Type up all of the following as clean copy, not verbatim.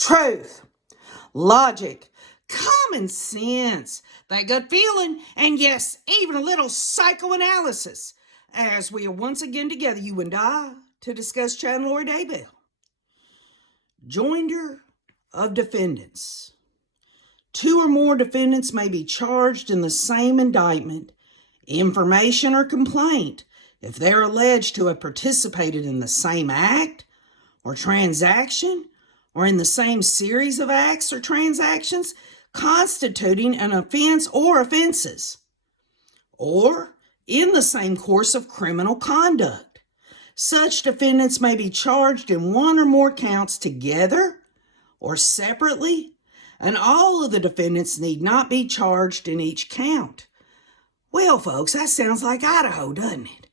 truth, logic, common sense, that gut feeling, and yes, even a little psychoanalysis, as we are once again together, you and I, to discuss Chad and Lori Daybell. Joinder of defendants. Two or more defendants may be charged in the same indictment, information, or complaint if they're alleged to have participated in the same act or transaction or in the same series of acts or transactions constituting an offense or offenses, or in the same course of criminal conduct. Such defendants may be charged in one or more counts together or separately, and all of the defendants need not be charged in each count. Well, folks, that sounds like Idaho, doesn't it?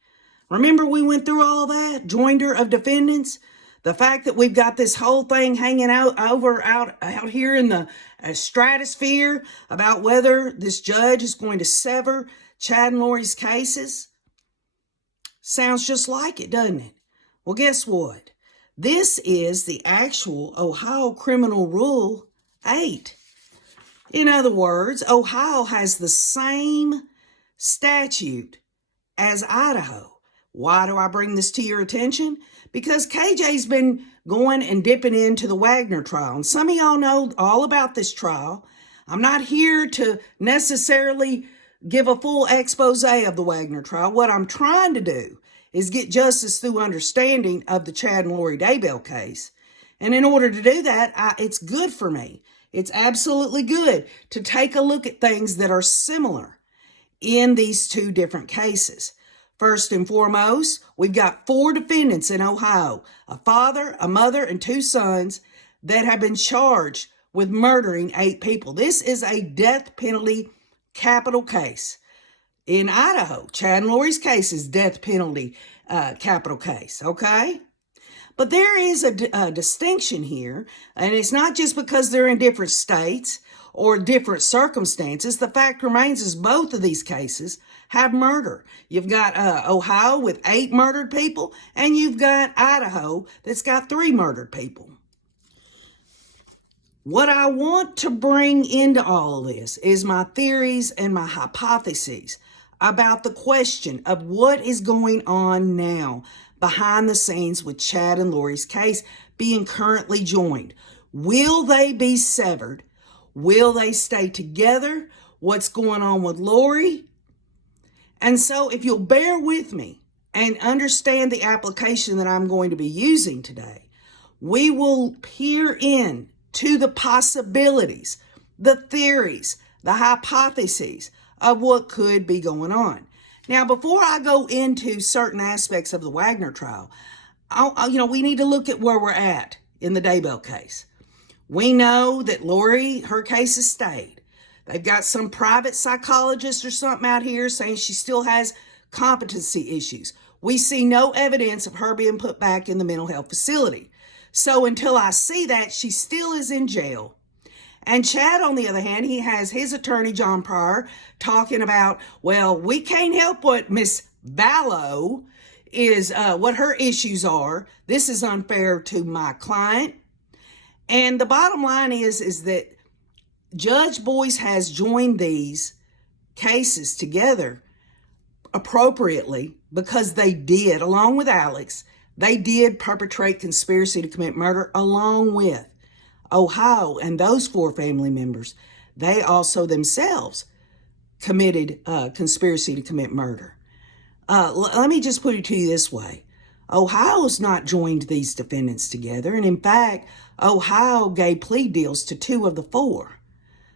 Remember we went through all that? Joinder of defendants? The fact that we've got this whole thing hanging out here in the stratosphere about whether this judge is going to sever Chad and Lori's cases? Sounds just like it, doesn't it? Well, guess what? This is the actual Ohio Criminal Rule 8. In other words, Ohio has the same statute as Idaho. Why do I bring this to your attention? Because KJ's been going and dipping into the Wagner trial. And some of y'all know all about this trial. I'm not here to necessarily give a full expose of the Wagner trial. What I'm trying to do is get justice through understanding of the Chad and Lori Daybell case. And in order to do that, it's good for me. It's absolutely good to take a look at things that are similar in these two different cases. First and foremost, we've got 4 defendants in Ohio, a father, a mother, and 2 sons that have been charged with murdering 8 people. This is a death penalty capital case. In Idaho, Chad and Lori's case is death penalty capital case, okay? But there is a distinction here, and it's not just because they're in different states or different circumstances. The fact remains is both of these cases have murder. You've got Ohio with 8 murdered people, and you've got Idaho that's got 3 murdered people. What I want to bring into all of this is my theories and my hypotheses about the question of what is going on now behind the scenes with Chad and Lori's case being currently joined. Will they be severed? Will they stay together? What's going on with Lori? And so if you'll bear with me and understand the application that I'm going to be using today, we will peer in to the possibilities, the theories, the hypotheses of what could be going on. Now, before I go into certain aspects of the Wagner trial, we need to look at where we're at in the Daybell case. We know that Lori, her case has stayed. They've got some private psychologist or something out here saying she still has competency issues. We see no evidence of her being put back in the mental health facility. So until I see that, she still is in jail. And Chad, on the other hand, he has his attorney, John Pryor, talking about, well, we can't help what Miss Vallow is, what her issues are. This is unfair to my client. And the bottom line is that Judge Boyce has joined these cases together appropriately because they did, along with Alex, they did perpetrate conspiracy to commit murder along with Ohio and those 4 family members. They also themselves committed conspiracy to commit murder. Let me just put it to you this way. Ohio's not joined these defendants together. And in fact, Ohio gave plea deals to 2 of the 4.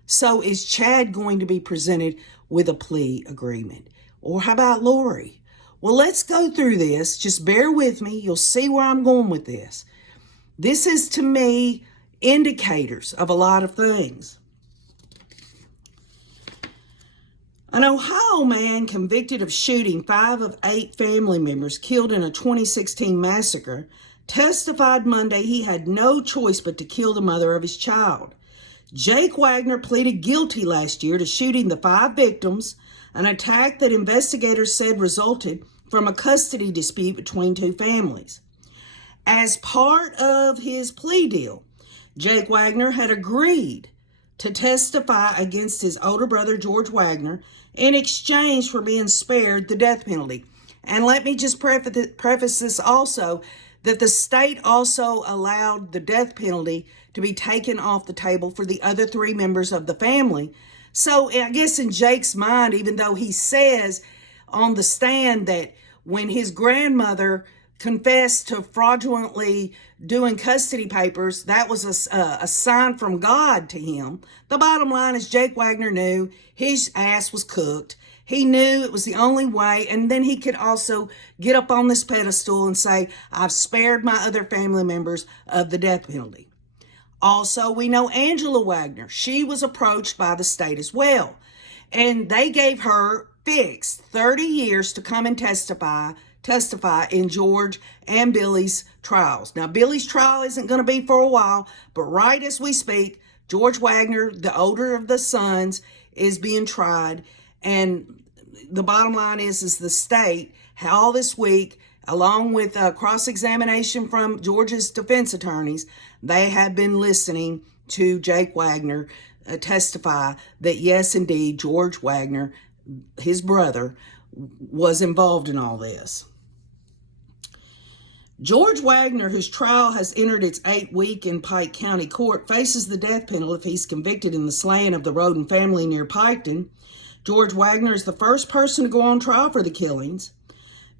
So is Chad going to be presented with a plea agreement? Or how about Lori? Well, let's go through this. Just bear with me. You'll see where I'm going with this. This is, to me, indicators of a lot of things. An Ohio man convicted of shooting 5 of 8 family members killed in a 2016 massacre testified Monday he had no choice but to kill the mother of his child. Jake Wagner pleaded guilty last year to shooting the 5 victims, an attack that investigators said resulted from a custody dispute between 2 families. As part of his plea deal, Jake Wagner had agreed to testify against his older brother, George Wagner, in exchange for being spared the death penalty. And let me just preface this also, that the state also allowed the death penalty to be taken off the table for the other 3 members of the family. So I guess in Jake's mind, even though he says on the stand that when his grandmother confessed to fraudulently doing custody papers, that was a sign from God to him. The bottom line is Jake Wagner knew his ass was cooked. He knew it was the only way, and then he could also get up on this pedestal and say, I've spared my other family members of the death penalty. Also, we know Angela Wagner. She was approached by the state as well, and they gave her fixed 30 years to come and testify in George and Billy's trials. Now, Billy's trial isn't going to be for a while, but right as we speak, George Wagner, the older of the sons, is being tried. And the bottom line is the state, all this week, along with cross-examination from George's defense attorneys, they have been listening to Jake Wagner testify that yes, indeed, George Wagner, his brother, was involved in all this. George Wagner, whose trial has entered its 8th week in Pike County Court, faces the death penalty if he's convicted in the slaying of the Roden family near Piketon. George Wagner is the first person to go on trial for the killings.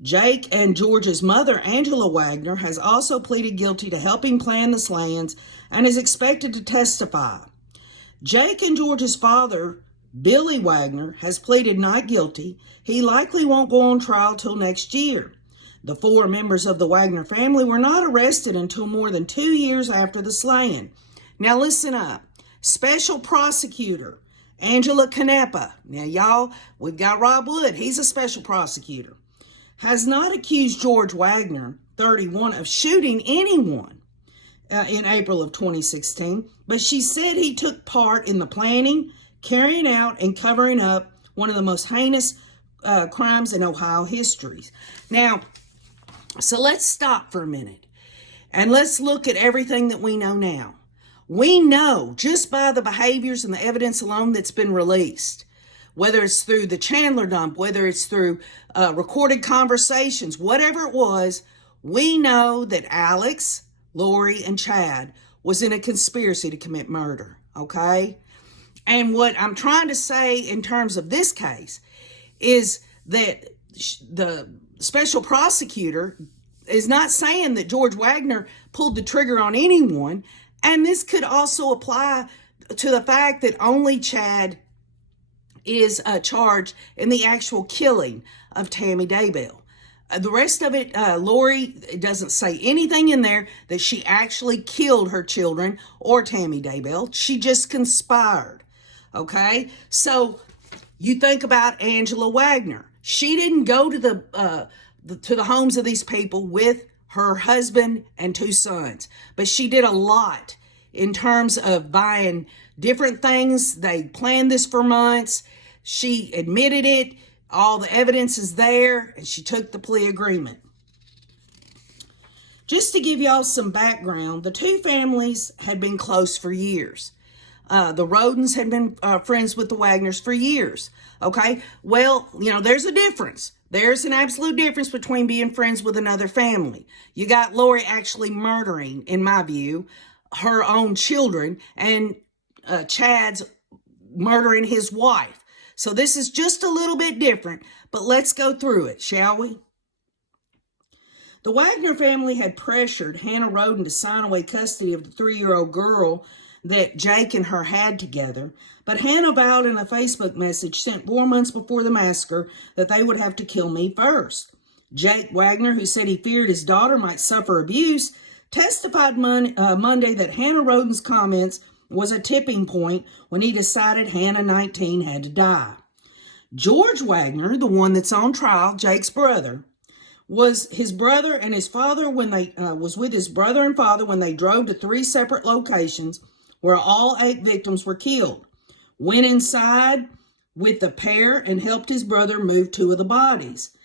Jake and George's mother, Angela Wagner, has also pleaded guilty to helping plan the slayings and is expected to testify. Jake and George's father, Billy Wagner, has pleaded not guilty. He likely won't go on trial till next year. The 4 members of the Wagner family were not arrested until more than 2 years after the slaying. Now listen up. Special prosecutor Angela Canepa, now y'all, we've got Rob Wood, he's a special prosecutor, has not accused George Wagner, 31, of shooting anyone in April of 2016, but she said he took part in the planning, carrying out, and covering up one of the most heinous crimes in Ohio history. Now, so let's stop for a minute and let's look at everything that we know now. We know just by the behaviors and the evidence alone that's been released, whether it's through the Chandler dump, whether it's through recorded conversations, whatever it was, we know that Alex, Lori, and Chad was in a conspiracy to commit murder, okay? And what I'm trying to say in terms of this case is that the special prosecutor is not saying that George Wagner pulled the trigger on anyone. And this could also apply to the fact that only Chad is charged in the actual killing of Tammy Daybell. The rest of it, Lori doesn't say anything in there that she actually killed her children or Tammy Daybell. She just conspired, okay? So you think about Angela Wagner. She didn't go to the homes of these people with her husband and 2 sons, but she did a lot in terms of buying different things. They planned this for months. She admitted it. All the evidence is there, and she took the plea agreement. Just to give y'all some background, the 2 families had been close for years. The Rodens had been friends with the Wagners for years. Okay, well, there's a difference. There's an absolute difference between being friends with another family. You got Lori actually murdering, in my view, her own children, and Chad's murdering his wife. So this is just a little bit different, but let's go through it, shall we? The Wagner family had pressured Hannah Roden to sign away custody of the 3-year-old girl that Jake and her had together, but Hannah vowed in a Facebook message sent 4 months before the massacre that they would have to kill me first. Jake Wagner, who said he feared his daughter might suffer abuse, testified Monday that Hannah Roden's comments was a tipping point when he decided Hannah, 19, had to die. George Wagner, the one that's on trial, Jake's brother, was his brother and his father when they was with his brother and father when they drove to 3 separate locations where all 8 victims were killed. Went inside with the pair and helped his brother move 2 of the bodies.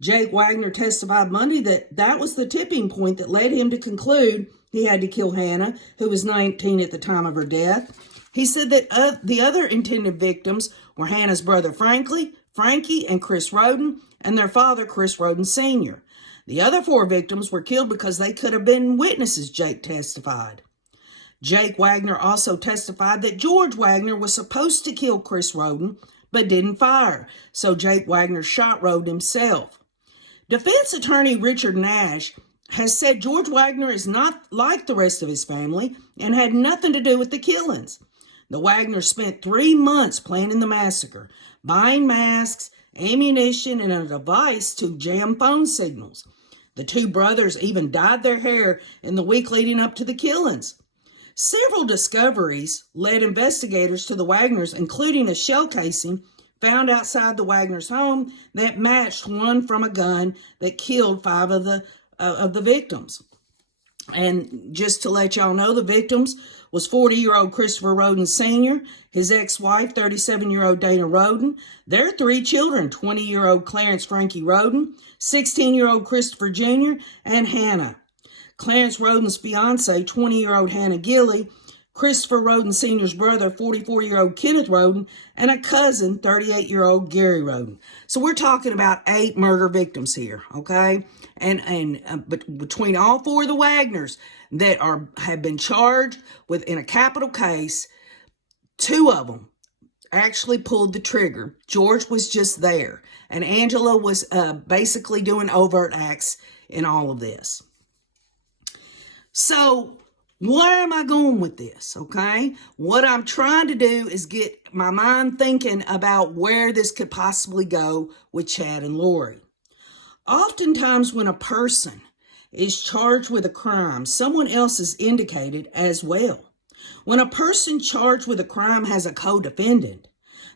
Jake Wagner testified Monday that was the tipping point that led him to conclude he had to kill Hannah, who was 19 at the time of her death. He said that the other intended victims were Hannah's brother Frankie, and Chris Roden, and their father, Chris Roden Sr. The other 4 victims were killed because they could have been witnesses, Jake testified. Jake Wagner also testified that George Wagner was supposed to kill Chris Roden, but didn't fire, so Jake Wagner shot Roden himself. Defense attorney Richard Nash has said George Wagner is not like the rest of his family and had nothing to do with the killings. The Wagners spent 3 months planning the massacre, buying masks, ammunition, and a device to jam phone signals. The 2 brothers even dyed their hair in the week leading up to the killings. Several discoveries led investigators to the Wagners, including a shell casing found outside the Wagners' home that matched one from a gun that killed 5 of the victims. And just to let y'all know, the victims was 40-year-old Christopher Roden Sr., his ex-wife, 37-year-old Dana Roden, their 3 children, 20-year-old Clarence Frankie Roden, 16-year-old Christopher Jr., and Hannah. Clarence Roden's fiance, 20-year-old Hannah Gilley, Christopher Roden Sr.'s brother, 44-year-old Kenneth Roden, and a cousin, 38-year-old Gary Roden. So we're talking about 8 murder victims here, okay? But between all 4 of the Wagners that have been charged in a capital case, 2 of them actually pulled the trigger. George was just there, and Angela was basically doing overt acts in all of this. So where am I going with this, okay? What I'm trying to do is get my mind thinking about where this could possibly go with Chad and Lori. Oftentimes when a person is charged with a crime, someone else is indicated as well. When a person charged with a crime has a co-defendant,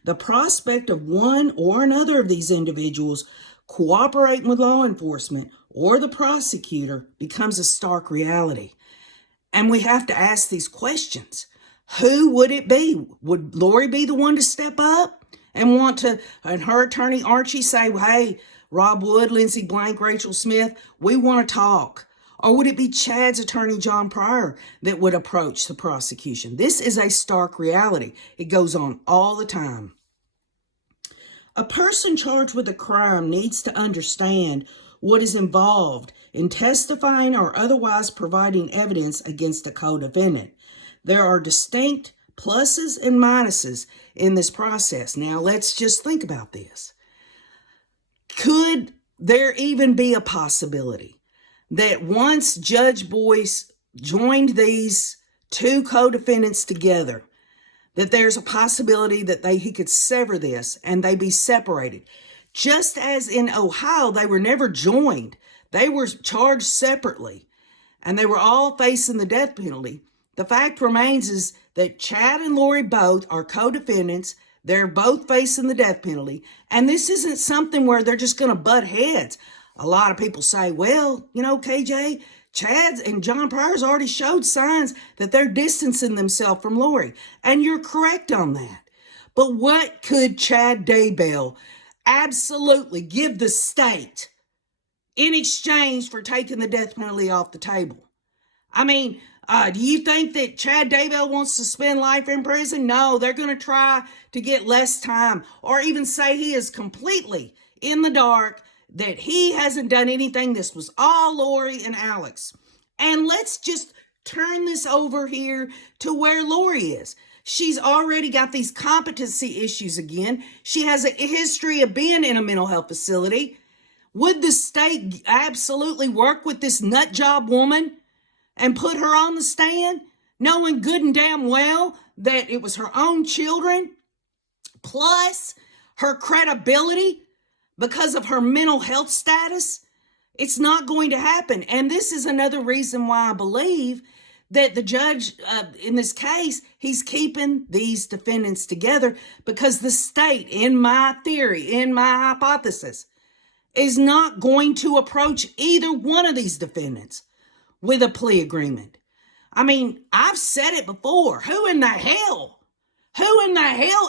the prospect of one or another of these individuals cooperating with law enforcement or the prosecutor becomes a stark reality. And we have to ask these questions. Who would it be? Would Lori be the one to step up and and her attorney Archie say, hey, Rob Wood, Lindsey Blank, Rachel Smith, we want to talk? Or would it be Chad's attorney, John Pryor, that would approach the prosecution? This is a stark reality. It goes on all the time. A person charged with a crime needs to understand what is involved in testifying or otherwise providing evidence against a co-defendant. There are distinct pluses and minuses in this process. Now, let's just think about this. Could there even be a possibility that once Judge Boyce joined these 2 co-defendants together, that there's a possibility that he could sever this and they be separated? Just as in Ohio, they were never joined. They were charged separately, and they were all facing the death penalty. The fact remains is that Chad and Lori both are co-defendants. They're both facing the death penalty, and this isn't something where they're just going to butt heads. A lot of people say, well, KJ, Chad and John Pryor's already showed signs that they're distancing themselves from Lori, and you're correct on that. But what could Chad Daybell absolutely give the state in exchange for taking the death penalty off the table? I mean, do you think that Chad Daybell wants to spend life in prison? No, they're going to try to get less time, or even say he is completely in the dark, that he hasn't done anything. This was all Lori and Alex. And let's just turn this over here to where Lori is. She's already got these competency issues again. She has a history of being in a mental health facility. Would the state absolutely work with this nut job woman and put her on the stand, knowing good and damn well that it was her own children, plus her credibility because of her mental health status? It's not going to happen. And this is another reason why I believe that the judge, in this case, he's keeping these defendants together, because the state, in my theory, in my hypothesis, is not going to approach either one of these defendants with a plea agreement. I mean, I've said it before. Who in the hell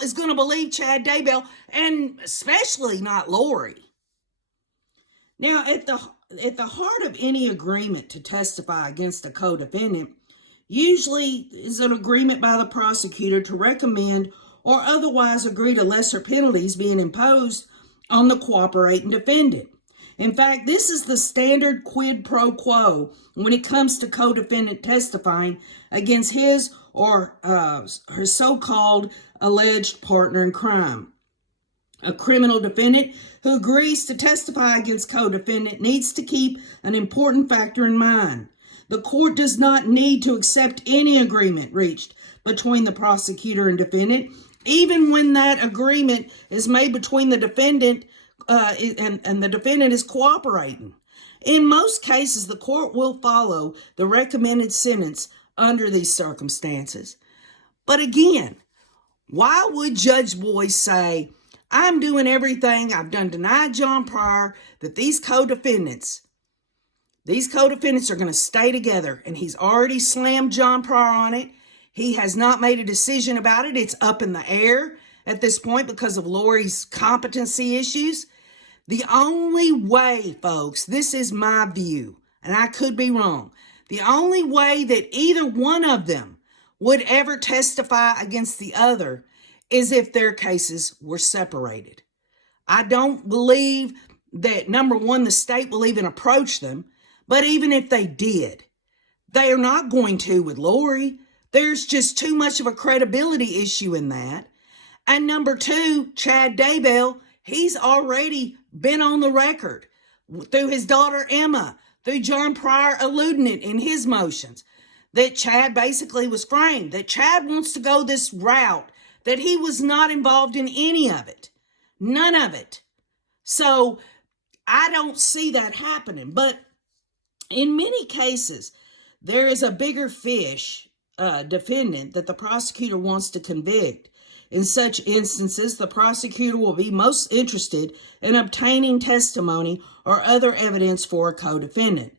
is going to believe Chad Daybell, and especially not Lori? Now, at the heart of any agreement to testify against a co-defendant usually is an agreement by the prosecutor to recommend or otherwise agree to lesser penalties being imposed on the cooperating defendant. In fact, this is the standard quid pro quo when it comes to co-defendant testifying against his or her so-called alleged partner in crime. A criminal defendant who agrees to testify against co-defendant needs to keep an important factor in mind. The court does not need to accept any agreement reached between the prosecutor and defendant, even when that agreement is made between the defendant and the defendant is cooperating. In most cases, the court will follow the recommended sentence under these circumstances. But again, why would Judge Boyce say, I'm doing everything I've done, denied John Pryor that these co-defendants are going to stay together, and he's already slammed John Pryor on it. He has not made a decision about it. It's up in the air at this point because of Lori's competency issues. The only way, folks, this is my view, and I could be wrong, the only way that either one of them would ever testify against the other is if their cases were separated. I don't believe that, number one, the state will even approach them, but even if they did, they are not going to with Lori. There's just too much of a credibility issue in that. And number two, Chad Daybell, he's already been on the record through his daughter Emma, through John Pryor alluding it in his motions, that Chad basically was framed, that Chad wants to go this route, that he was not involved in any of it. None of it. So I don't see that happening. But in many cases, there is a bigger fish defendant that the prosecutor wants to convict. In such instances, the prosecutor will be most interested in obtaining testimony or other evidence for a co-defendant.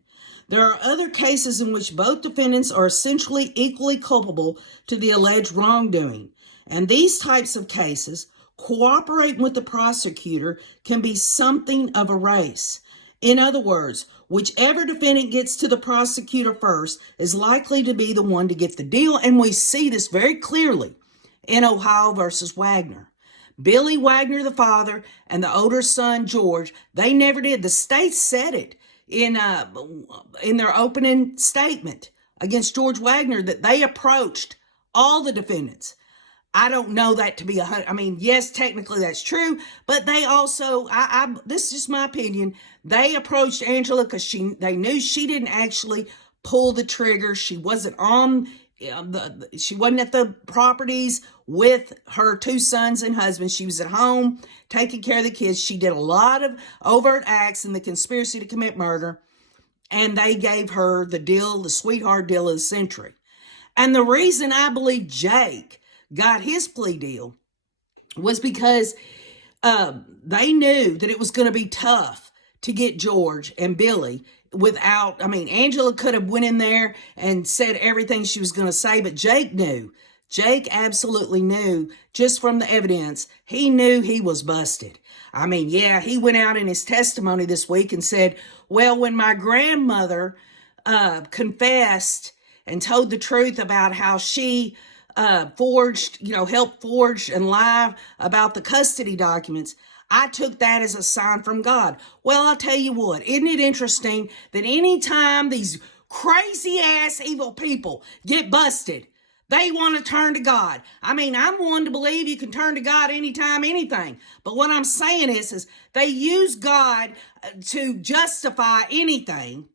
There are other cases in which both defendants are essentially equally culpable to the alleged wrongdoing. And these types of cases, cooperating with the prosecutor can be something of a race. In other words, whichever defendant gets to the prosecutor first is likely to be the one to get the deal. And we see this very clearly in Ohio versus Wagner. Billy Wagner, the father, and the older son, George, they never did. The state said it in their opening statement against George Wagner that they approached all the defendants. I don't know that to be yes, technically that's true, but they also, this is just my opinion, they approached Angela because they knew she didn't actually pull the trigger. She wasn't on, she wasn't at the properties with her two sons and husband. She was at home taking care of the kids. She did a lot of overt acts in the conspiracy to commit murder, and they gave her the deal, the sweetheart deal of the century. And the reason I believe Jake got his plea deal was because they knew that it was going to be tough to get George and Billy without, Angela could have went in there and said everything she was going to say, but Jake knew. Jake absolutely knew just from the evidence. He knew he was busted. He went out in his testimony this week and said, well, when my grandmother confessed and told the truth about how she helped forge and lie about the custody documents, I took that as a sign from God. Well, I'll tell you what, isn't it interesting that anytime these crazy ass evil people get busted, they want to turn to God. I'm one to believe you can turn to God anytime, anything. But what I'm saying is they use God to justify anything.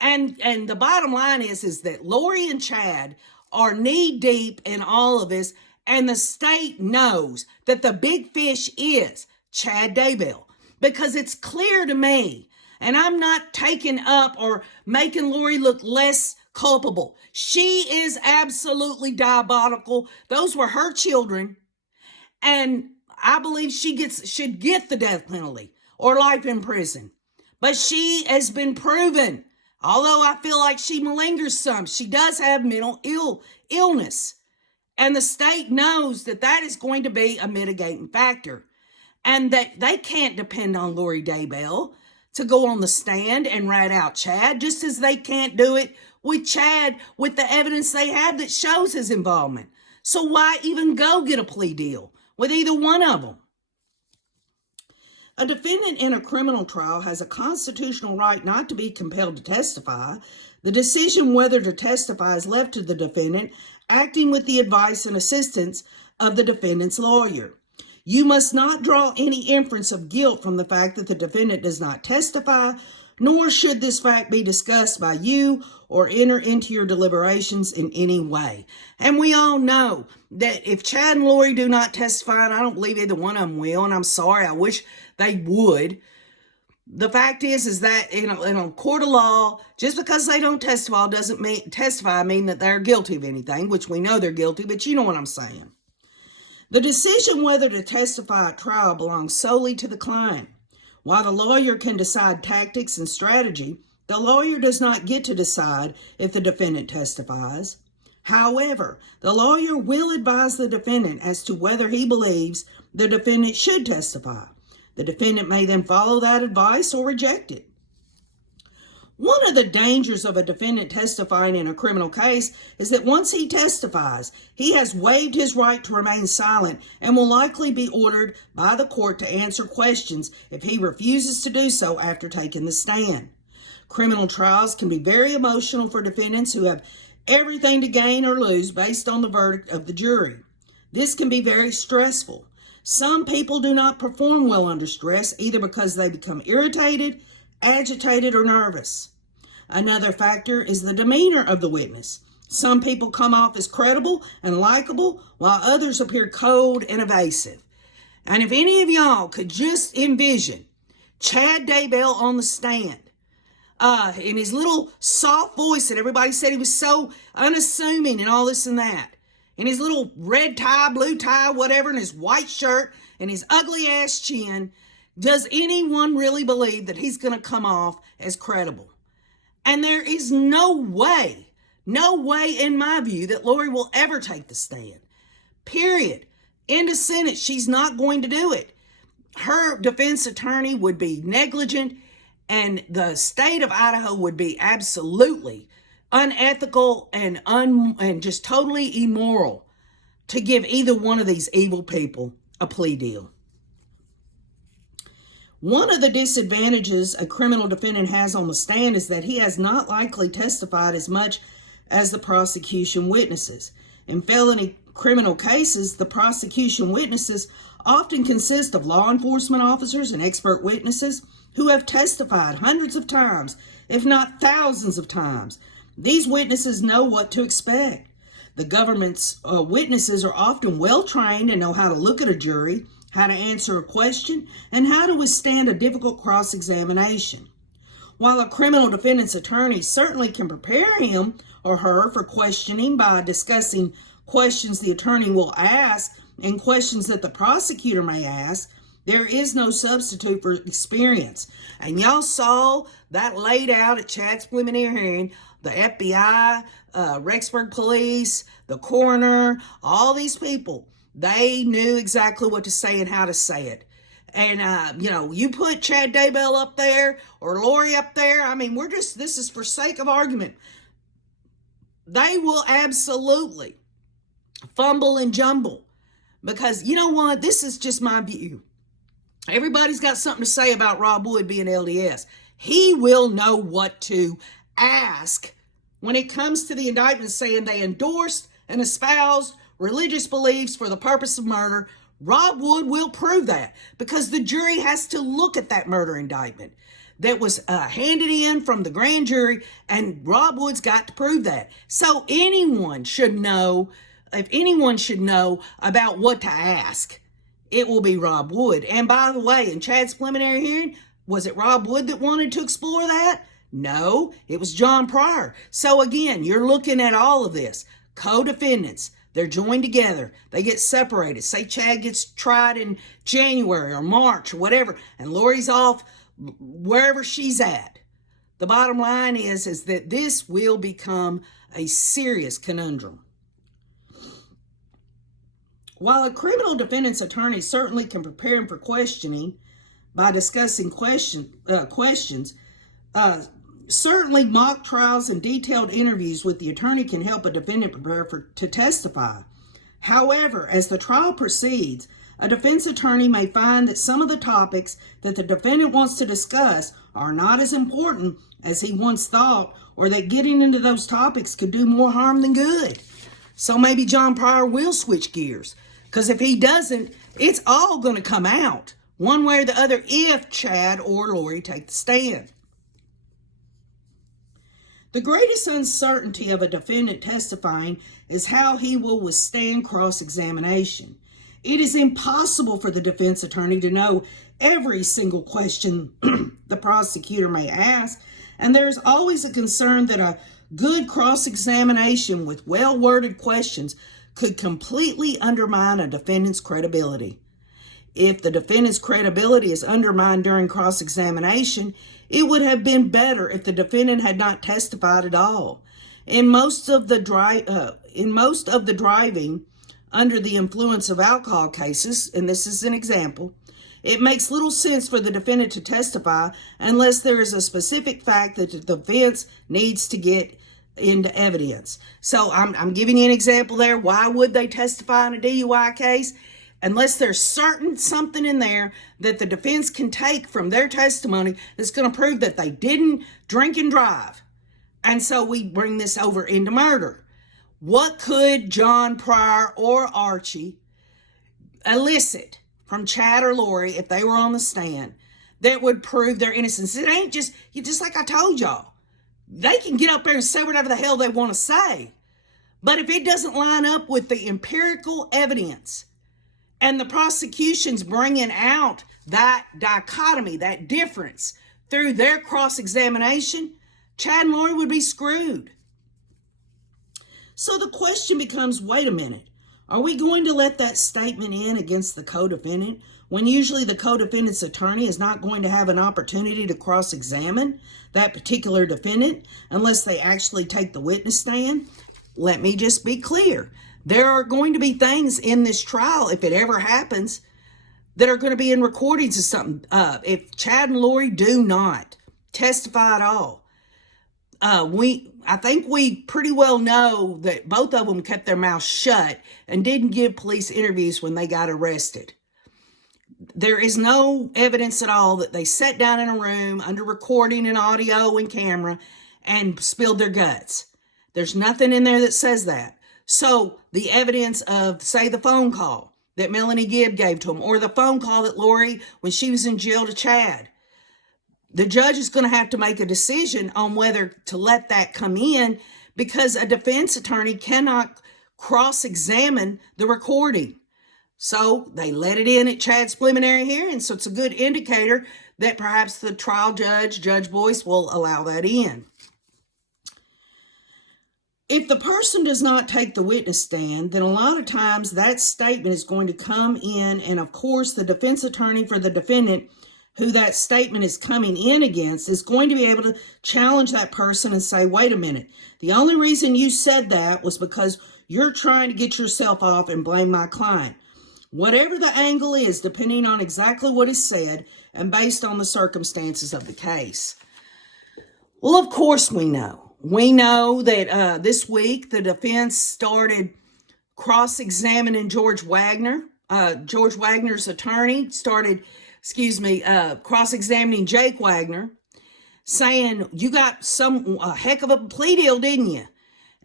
And the bottom line is that Lori and Chad are knee deep in all of this, and the state knows that the big fish is Chad Daybell, because it's clear to me, and I'm not taking up or making Lori look less culpable. She is absolutely diabolical. Those were her children, and I believe she should get the death penalty or life in prison. But she has been proven, although I feel like she malingers some, she does have mental illness. And the state knows that that is going to be a mitigating factor. And that they can't depend on Lori Daybell to go on the stand and rat out Chad, just as they can't do it with Chad with the evidence they have that shows his involvement. So why even go get a plea deal with either one of them? A defendant in a criminal trial has a constitutional right not to be compelled to testify. The decision whether to testify is left to the defendant, acting with the advice and assistance of the defendant's lawyer. You must not draw any inference of guilt from the fact that the defendant does not testify, nor should this fact be discussed by you or enter into your deliberations in any way. And we all know that if Chad and Lori do not testify, and I don't believe either one of them will, and I'm sorry, I wish they would. The fact is that in a court of law, just because they don't testify doesn't mean that they're guilty of anything, which we know they're guilty, but you know what I'm saying. The decision whether to testify at trial belongs solely to the client. While the lawyer can decide tactics and strategy, the lawyer does not get to decide if the defendant testifies. However, the lawyer will advise the defendant as to whether he believes the defendant should testify. The defendant may then follow that advice or reject it. One of the dangers of a defendant testifying in a criminal case is that once he testifies, he has waived his right to remain silent and will likely be ordered by the court to answer questions if he refuses to do so after taking the stand. Criminal trials can be very emotional for defendants who have everything to gain or lose based on the verdict of the jury. This can be very stressful. Some people do not perform well under stress, either because they become irritated, agitated, or nervous. Another factor is the demeanor of the witness. Some people come off as credible and likable, while others appear cold and evasive. And if any of y'all could just envision Chad Daybell on the stand, in his little soft voice that everybody said he was so unassuming and all this and that, in his little red tie, blue tie, whatever, in his white shirt and his ugly ass chin, does anyone really believe that he's going to come off as credible? And there is no way in my view that Lori will ever take the stand. Period. End of sentence. She's not going to do it. Her defense attorney would be negligent, and the state of Idaho would be absolutely unethical and just totally immoral to give either one of these evil people a plea deal. One of the disadvantages a criminal defendant has on the stand is that he has not likely testified as much as the prosecution witnesses. In felony criminal cases, the prosecution witnesses often consist of law enforcement officers and expert witnesses who have testified hundreds of times, if not thousands of times. These witnesses know what to expect. The government's witnesses are often well-trained and know how to look at a jury, how to answer a question, and how to withstand a difficult cross-examination. While a criminal defendant's attorney certainly can prepare him or her for questioning by discussing questions the attorney will ask and questions that the prosecutor may ask, there is no substitute for experience. And y'all saw that laid out at Chad's preliminary hearing. The FBI, Rexburg Police, the coroner, all these people, they knew exactly what to say and how to say it. And, you put Chad Daybell up there or Lori up there. I mean, this is for sake of argument. They will absolutely fumble and jumble because, you know what? This is just my view. Everybody's got something to say about Rob Wood being LDS. He will know what to ask when it comes to the indictment saying they endorsed and espoused religious beliefs for the purpose of murder. Rob Wood will prove that because the jury has to look at that murder indictment that was handed in from the grand jury, and Rob Wood's got to prove that. So anyone should know, if anyone should know about what to ask, it will be Rob Wood. And by the way, in Chad's preliminary hearing, was it Rob Wood that wanted to explore that? No, it was John Pryor. So again, you're looking at all of this. Co-defendants, they're joined together. They get separated. Say Chad gets tried in January or March or whatever, and Lori's off wherever she's at. The bottom line is that this will become a serious conundrum. While a criminal defendant's attorney certainly can prepare him for questioning, by discussing questions. Certainly, mock trials and detailed interviews with the attorney can help a defendant prepare to testify. However, as the trial proceeds, a defense attorney may find that some of the topics that the defendant wants to discuss are not as important as he once thought, or that getting into those topics could do more harm than good. So maybe John Pryor will switch gears, because if he doesn't, it's all going to come out one way or the other if Chad or Lori take the stand. The greatest uncertainty of a defendant testifying is how he will withstand cross-examination. It is impossible for the defense attorney to know every single question the prosecutor may ask, and there is always a concern that a good cross-examination with well-worded questions could completely undermine a defendant's credibility. If the defendant's credibility is undermined during cross-examination, it would have been better if the defendant had not testified at all. In most of the driving under the influence of alcohol cases, and this is an example, it makes little sense for the defendant to testify unless there is a specific fact that the defense needs to get into evidence. So I'm giving you an example there. Why would they testify in a DUI case? Unless there's something in there that the defense can take from their testimony that's going to prove that they didn't drink and drive. And so we bring this over into murder. What could John Pryor or Archie elicit from Chad or Lori if they were on the stand that would prove their innocence? It ain't just like I told y'all. They can get up there and say whatever the hell they want to say. But if it doesn't line up with the empirical evidence, and the prosecution's bringing out that dichotomy, that difference, through their cross-examination, Chad and Lori would be screwed. So the question becomes, wait a minute, are we going to let that statement in against the co-defendant when usually the co-defendant's attorney is not going to have an opportunity to cross-examine that particular defendant unless they actually take the witness stand? Let me just be clear. There are going to be things in this trial, if it ever happens, that are going to be in recordings of something. If Chad and Lori do not testify at all, I think we pretty well know that both of them kept their mouths shut and didn't give police interviews when they got arrested. There is no evidence at all that they sat down in a room under recording and audio and camera and spilled their guts. There's nothing in there that says that. So the evidence of, say, the phone call that Melanie Gibb gave to him, or the phone call that Lori, when she was in jail, to Chad, the judge is going to have to make a decision on whether to let that come in, because a defense attorney cannot cross-examine the recording. So they let it in at Chad's preliminary hearing, so it's a good indicator that perhaps the trial judge, Judge Boyce, will allow that in. If the person does not take the witness stand, then a lot of times that statement is going to come in, and of course the defense attorney for the defendant who that statement is coming in against is going to be able to challenge that person and say, wait a minute, the only reason you said that was because you're trying to get yourself off and blame my client. Whatever the angle is, depending on exactly what is said and based on the circumstances of the case. Well, of course we know. We know that this week the defense started cross-examining George Wagner. George Wagner's attorney started, cross-examining Jake Wagner, saying, you got a heck of a plea deal, didn't you?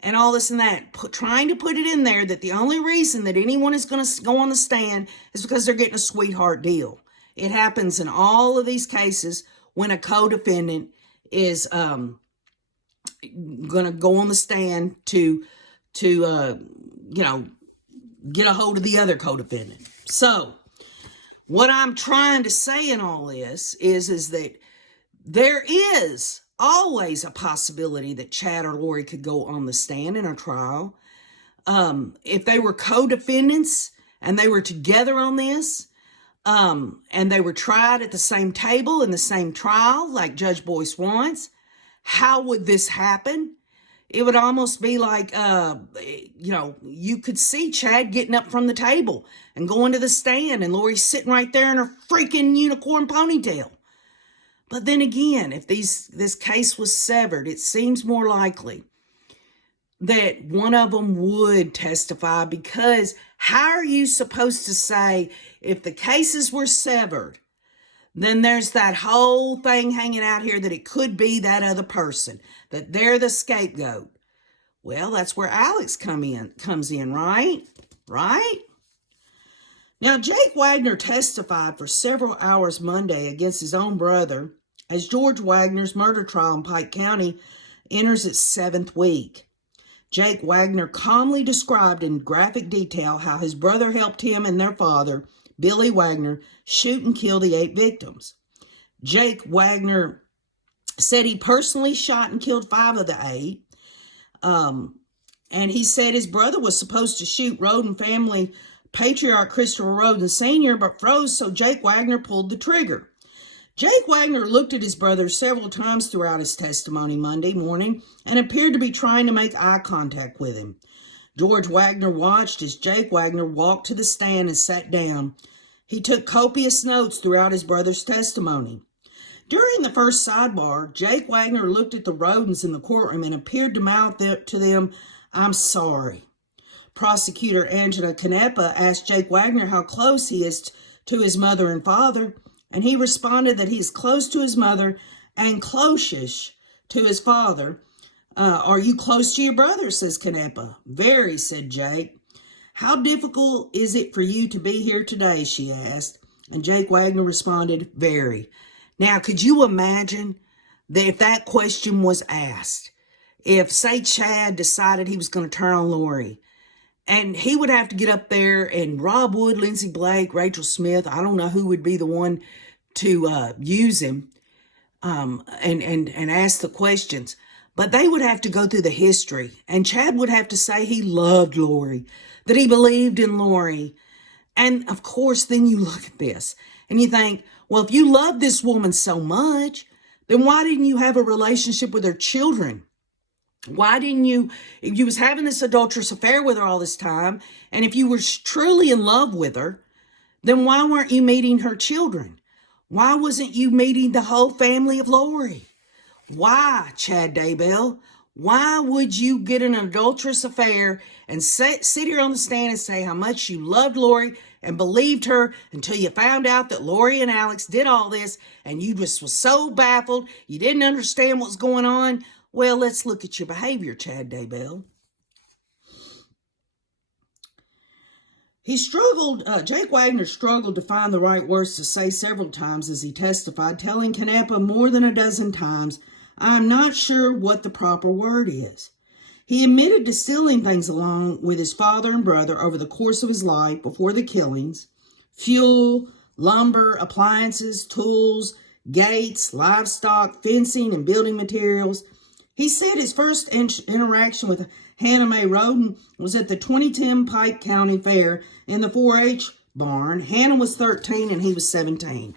And all this and that, trying to put it in there that the only reason that anyone is going to go on the stand is because they're getting a sweetheart deal. It happens in all of these cases when a co-defendant is going to go on the stand to get a hold of the other co-defendant. So what I'm trying to say in all this is that there is always a possibility that Chad or Lori could go on the stand in a trial. If they were co-defendants and they were together on this, and they were tried at the same table in the same trial like Judge Boyce wants, how would this happen? It would almost be like, you could see Chad getting up from the table and going to the stand, and Lori sitting right there in her freaking unicorn ponytail. But then again, if this case was severed, it seems more likely that one of them would testify, because how are you supposed to say if the cases were severed, then there's that whole thing hanging out here that it could be that other person, that they're the scapegoat? Well, that's where Alex comes in, right? Right? Now, Jake Wagner testified for several hours Monday against his own brother as George Wagner's murder trial in Pike County enters its 7th week. Jake Wagner calmly described in graphic detail how his brother helped him and their father, Billy Wagner, shoot and kill the 8 victims. Jake Wagner said he personally shot and killed 5 of the 8. And he said his brother was supposed to shoot Rhoden family patriarch Christopher Rhoden Sr., but froze, so Jake Wagner pulled the trigger. Jake Wagner looked at his brother several times throughout his testimony Monday morning and appeared to be trying to make eye contact with him. George Wagner watched as Jake Wagner walked to the stand and sat down. He took copious notes throughout his brother's testimony. During the first sidebar, Jake Wagner looked at the Rhodens in the courtroom and appeared to mouth to them, "I'm sorry." Prosecutor Angela Canepa asked Jake Wagner how close he is to his mother and father, and he responded that he is close to his mother and close-ish to his father. "Are you close to your brother?" says Canepa. "Very," said Jake. "How difficult is it for you to be here today?" she asked. And Jake Wagner responded, "Very." Now, could you imagine that if that question was asked, if, say, Chad decided he was going to turn on Lori, and he would have to get up there, and Rob Wood, Lindsey Blake, Rachel Smith, I don't know who would be the one to use him and ask the questions, but they would have to go through the history, and Chad would have to say he loved Lori, that he believed in Lori. And of course, then you look at this and you think, well, if you love this woman so much, then why didn't you have a relationship with her children? Why didn't you, if you was having this adulterous affair with her all this time, and if you were truly in love with her, then why weren't you meeting her children? Why wasn't you meeting the whole family of Lori? Why, Chad Daybell? Why would you get an adulterous affair and sit here on the stand and say how much you loved Lori and believed her until you found out that Lori and Alex did all this, and you just was so baffled, you didn't understand what was going on? Well, let's look at your behavior, Chad Daybell. Jake Wagner struggled to find the right words to say several times as he testified, telling Canepa more than a dozen times, "I'm not sure what the proper word is." He admitted to stealing things along with his father and brother over the course of his life before the killings: fuel, lumber, appliances, tools, gates, livestock, fencing, and building materials. He said his first interaction with Hannah Mae Rhoden was at the 2010 Pike County Fair in the 4-H barn. Hannah was 13 and he was 17.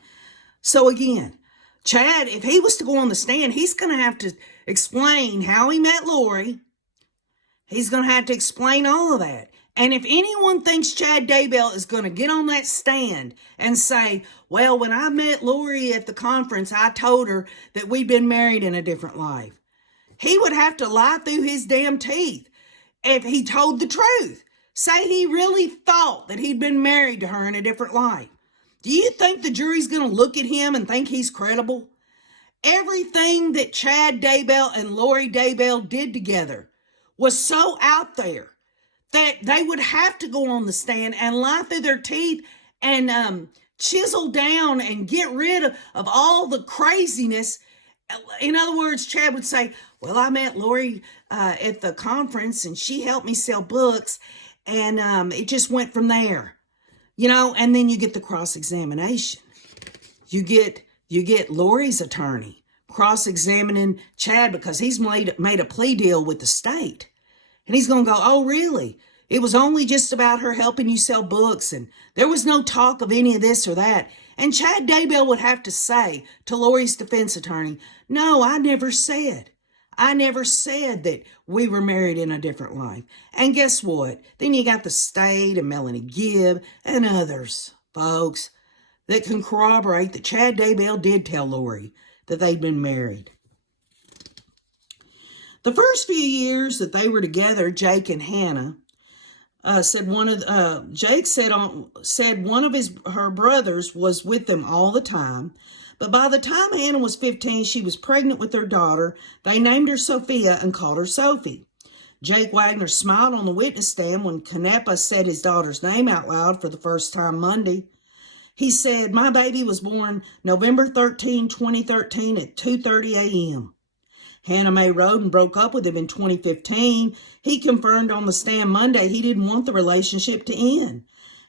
So again, Chad, if he was to go on the stand, he's going to have to explain how he met Lori. He's going to have to explain all of that. And if anyone thinks Chad Daybell is going to get on that stand and say, well, when I met Lori at the conference, I told her that we'd been married in a different life, he would have to lie through his damn teeth if he told the truth. Say he really thought that he'd been married to her in a different life. Do you think the jury's going to look at him and think he's credible? Everything that Chad Daybell and Lori Daybell did together was so out there that they would have to go on the stand and lie through their teeth and chisel down and get rid of all the craziness. In other words, Chad would say, well, I met Lori at the conference and she helped me sell books, and it just went from there. You know, and then you get the cross-examination. You get Lori's attorney cross-examining Chad because he's made a plea deal with the state. And he's going to go, oh, really? It was only just about her helping you sell books, and there was no talk of any of this or that. And Chad Daybell would have to say to Lori's defense attorney, no, I never said. I never said that we were married in a different life. And guess what? Then you got the state and Melanie Gibb and others, folks, that can corroborate that Chad Daybell did tell Lori that they'd been married. The first few years that they were together, Jake and Hannah, Jake said one of her brothers was with them all the time. But by the time Hannah was 15, she was pregnant with their daughter. They named her Sophia and called her Sophie. Jake Wagner smiled on the witness stand when Canepa said his daughter's name out loud for the first time Monday. He said, "My baby was born November 13, 2013 at 2:30 a.m. Hannah Mae Roden broke up with him in 2015. He confirmed on the stand Monday he didn't want the relationship to end.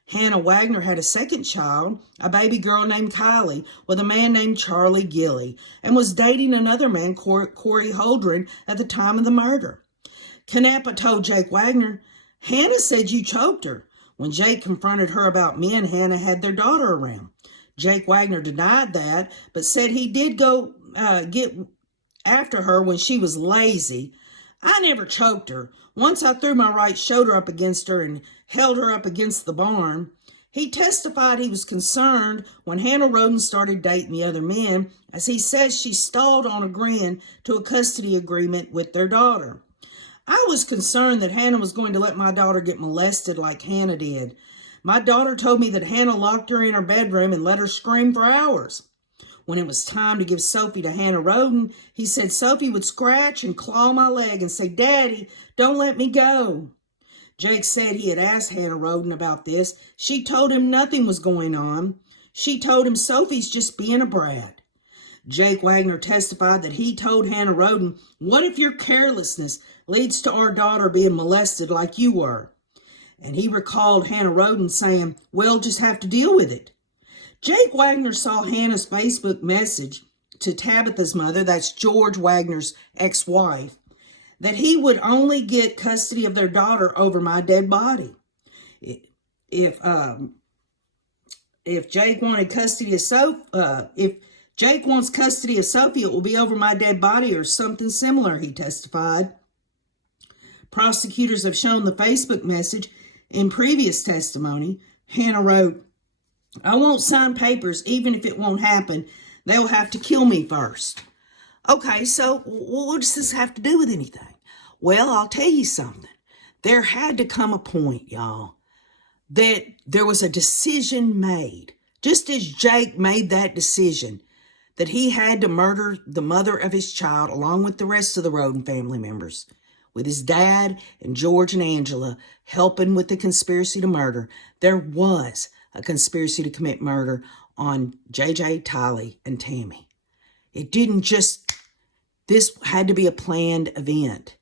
Hannah Wagner had a second child, a baby girl named Kylie, with a man named Charlie Gilley, and was dating another man, Corey Holdren, at the time of the murder. Canepa told Jake Wagner, "Hannah said you choked her." When Jake confronted her about men Hannah had their daughter around. Jake Wagner denied that, but said he did go get after her when she was lazy. "I never choked her. Once I threw my right shoulder up against her and held her up against the barn." He testified he was concerned when Hannah Roden started dating the other men, as he says she stalled on agreeing to a custody agreement with their daughter. "I was concerned that Hannah was going to let my daughter get molested like Hannah did. My daughter told me that Hannah locked her in her bedroom and let her scream for hours. When it was time to give Sophie to Hannah Roden, he said Sophie would scratch and claw my leg and say, 'Daddy, don't let me go.' Jake said he had asked Hannah Roden about this. She told him nothing was going on. She told him Sophie's just being a brat." Jake Wagner testified that he told Hannah Roden, "What if your carelessness leads to our daughter being molested like you were?" And he recalled Hannah Roden saying, "We'll just have to deal with it." Jake Wagner saw Hannah's Facebook message to Tabitha's mother, that's George Wagner's ex-wife, that he would only get custody of their daughter over my dead body. If Jake wanted custody of if Jake wants custody of Sophie, it will be over my dead body or something similar, he testified. Prosecutors have shown the Facebook message in previous testimony. Hannah wrote, "I won't sign papers even if it won't happen. They'll have to kill me first." Okay, so what does this have to do with anything? Well, I'll tell you something. There had to come a point, y'all, that there was a decision made, just as Jake made that decision, that he had to murder the mother of his child along with the rest of the Roden family members, with his dad and George and Angela helping with the conspiracy to murder. There was a conspiracy to commit murder on JJ, Tylee, and Tammy. It didn't just, this had to be a planned event.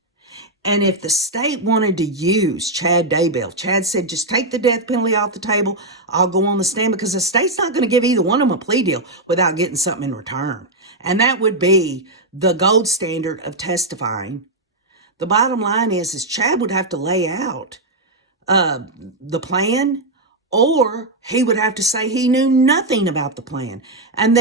And if the state wanted to use Chad Daybell, Chad said, "Just take the death penalty off the table. I'll go on the stand," because the state's not going to give either one of them a plea deal without getting something in return. And that would be the gold standard of testifying. The bottom line is Chad would have to lay out the plan, or he would have to say he knew nothing about the plan. And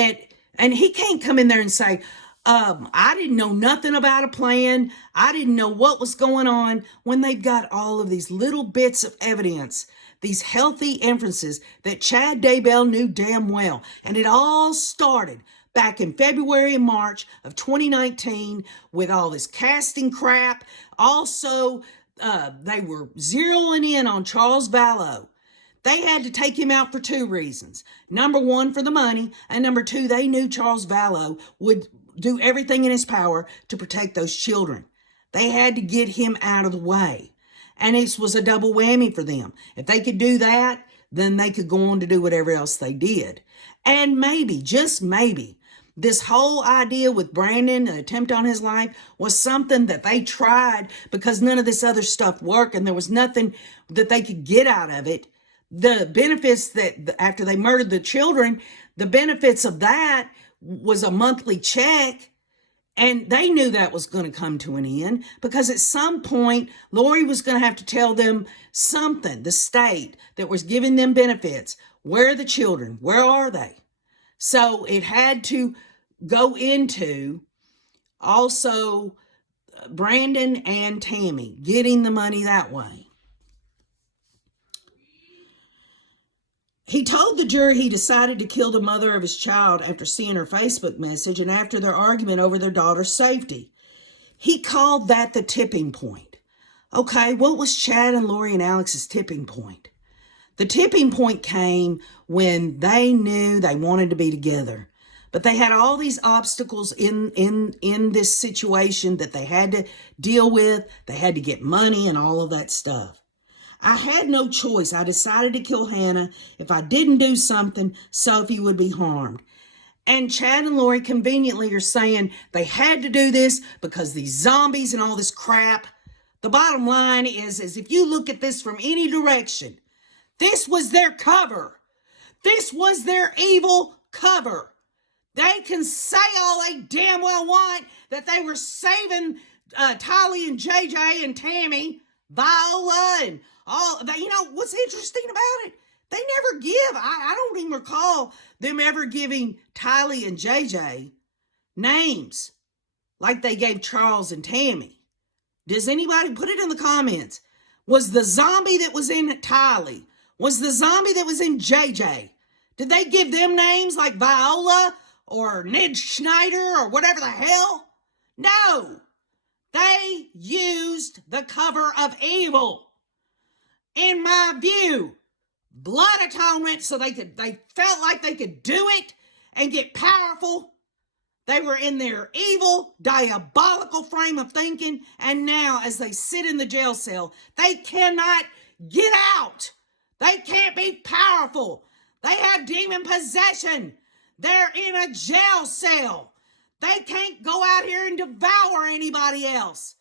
he can't come in there and say, "I didn't know nothing about a plan. I didn't know what was going on," when they've got all of these little bits of evidence, these healthy inferences that Chad Daybell knew damn well. And it all started back in February and March of 2019 with all this casting crap. Also, they were zeroing in on Charles Vallow. They had to take him out for two reasons. Number one, for the money, and number two, they knew Charles Vallow would do everything in his power to protect those children. They had to get him out of the way. And it was a double whammy for them. If they could do that, then they could go on to do whatever else they did. And maybe, just maybe, this whole idea with Brandon, an attempt on his life, was something that they tried because none of this other stuff worked and there was nothing that they could get out of it. The benefits that after they murdered the children, the benefits of that was a monthly check. And they knew that was going to come to an end because at some point, Lori was going to have to tell them something, the state that was giving them benefits. Where are the children? Where are they? So it had to go into also Brandon and Tammy, getting the money that way. He told the jury he decided to kill the mother of his child after seeing her Facebook message and after their argument over their daughter's safety. He called that the tipping point. Okay, what was Chad and Lori and Alex's tipping point? The tipping point came when they knew they wanted to be together. But they had all these obstacles in this situation that they had to deal with. They had to get money and all of that stuff. I had no choice. I decided to kill Hannah. If I didn't do something, Sophie would be harmed. And Chad and Lori conveniently are saying they had to do this because these zombies and all this crap. The bottom line is if you look at this from any direction, this was their cover. This was their evil cover. They can say all they damn well want that they were saving Tolly and JJ and Tammy, Viola, and all. What's interesting about it? They never give. I don't even recall them ever giving Tolly and JJ names like they gave Charles and Tammy. Does anybody put it in the comments? Was the zombie that was in Tolly, was the zombie that was in JJ, did they give them names like Viola or Ned Schneider or whatever the hell? No. They used the cover of evil. In my view, blood atonement, so they felt like they could do it and get powerful. They were in their evil, diabolical frame of thinking, and now as they sit in the jail cell, they cannot get out. They can't be powerful. They have demon possession. They're in a jail cell. They can't go out here and devour anybody else.